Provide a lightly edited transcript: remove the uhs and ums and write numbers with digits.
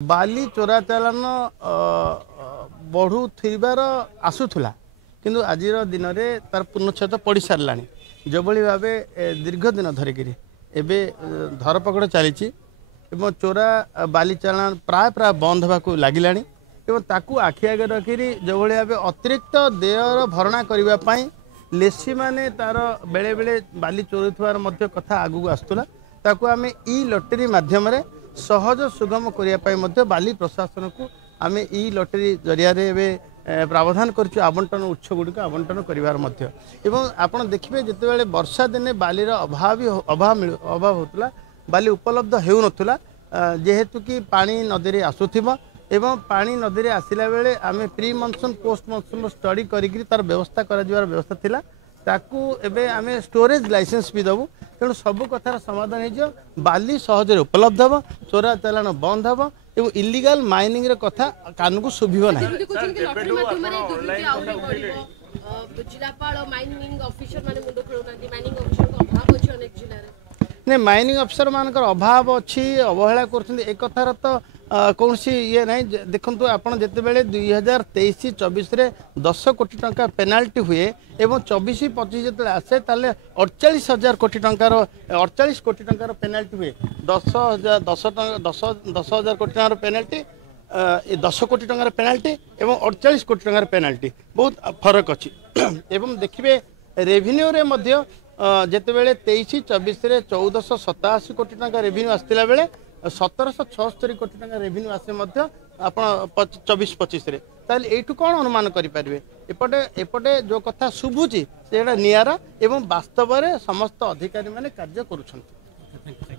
बाली चोरा चालान बढ़ुवर आसूला किंतु आज दिन में तार पूर्णछेद पड़ सारा जो भाव दीर्घ दिन धरिकी एवं धरपकड़ चली चोरा बाली चालान प्राय प्राय बंद होगा लगिला आखि आगे रखी जो भाव अतिरिक्त देयर भरणा करने लेसी माने तार बेले बेले बाली चोरुवार कथा आगू आसूला ताकू आम ई लॉटरी माध्यम सहज सुगम करने बाली प्रशासन को आम ई लॉटरी जरिया प्रावधान कर आवंटन उत्स गुड़िक आवंटन कर देखिए जिते वर्षा दिने बालीर अभाव होता बाली उपलब्ध हो नाला जेहेतु कि पानी नदी में आसूब एवं पानी नदी में आसला बेले आम pre monsoon post monsoon study करी तार व्यवस्था व्यवस्था थिला ताकू एबे आमे स्टोरेज लाइसेंस भी दबू तेणु सबू कथार समाधान हो बाली सहज उपलब्ध हम चोरा चालान बंद हम एवं इलिगाल माइनिंग रे कथा कान को शुभिब ना नहीं माइनिंग अफिसर मान अभाव अच्छी अवहेला कर कथार तो कौन सी ये ना देखु आपड़ जिते बड़े 2023-24 10 कोटी टंका पेनाल्टी हुए एवं 24-25 जो आसे 48,000 कोटी टंकार 48 कोटी टंकार पेनाल्टी हुए 10,000 कोटी टंकार पेनाल्टी 10 कोटी टंकार पेनाल्टी एवं 48 कोटी टंकार पेनाल्टी बहुत फरक अच्छी एवं देखिए रेभिन्यू रे मध्य जिते बड़े 23-24 1487 कोटी टंका रेभिन्यू आसला बेले 1776 कोटी टंका रेभिन्यू आसे आप 24-25 यू कौन अनुमान करें एपटे जो कथा शुभुची से निरा एवं वास्तव में समस्त अधिकारी माने कार्य करुछंती।